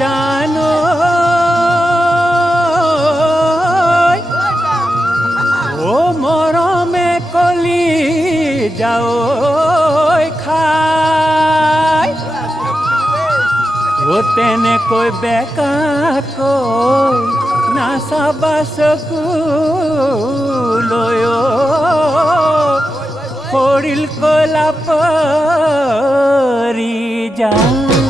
জানো ও মৰমে কলি যাও খাই ও তেনেকৈ বেকা কৈ নাচাবা চকুলৈ সৰিল কলা পৰি যায়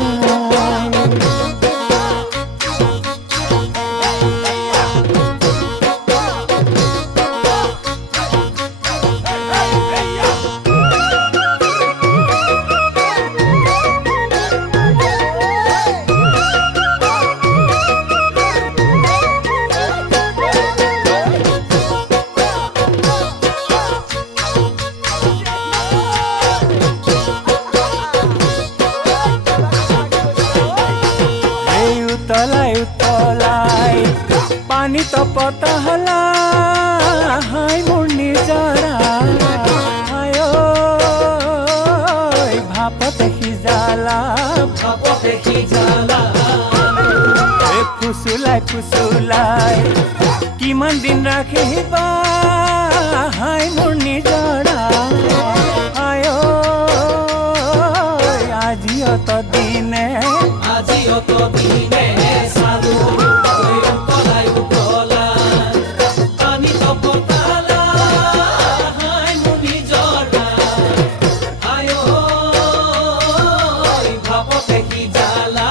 উতলাই পানী তপতা হলা হাই মোৰ নিজৰা ভাপতে সিজালা ফুচুলাই ফুচুলাই কিমান দিন ৰাখিবা হাই মোৰ নিজৰা আজি অত দিনে সাধু উতলাই উতলাই পানী তপতালা হাই মুনি জৰা আয় ভাপতে কি জ্বালা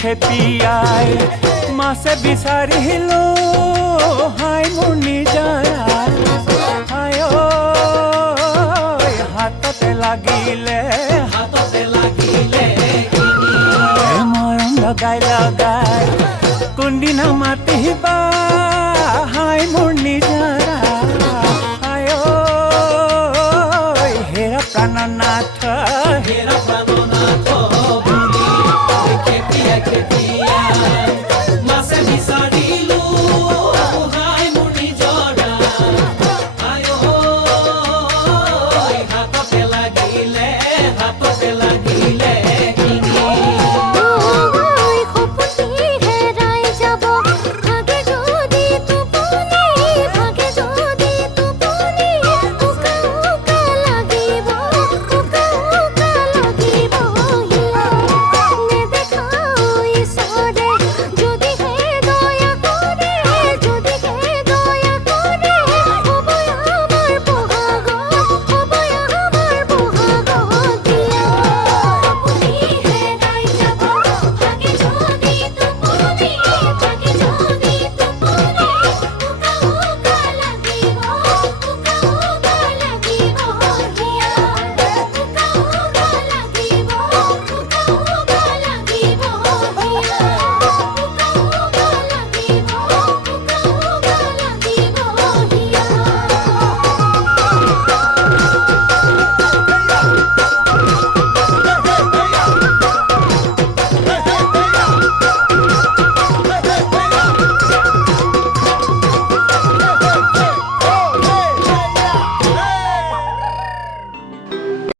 খেপিয়াই মাছে বিচাৰিলো হাই মোৰ নিজৰা হাততে লাগিলে মৰম লগাই লগাই কোনদিনা মাতিবা হাই মোৰ নিজৰা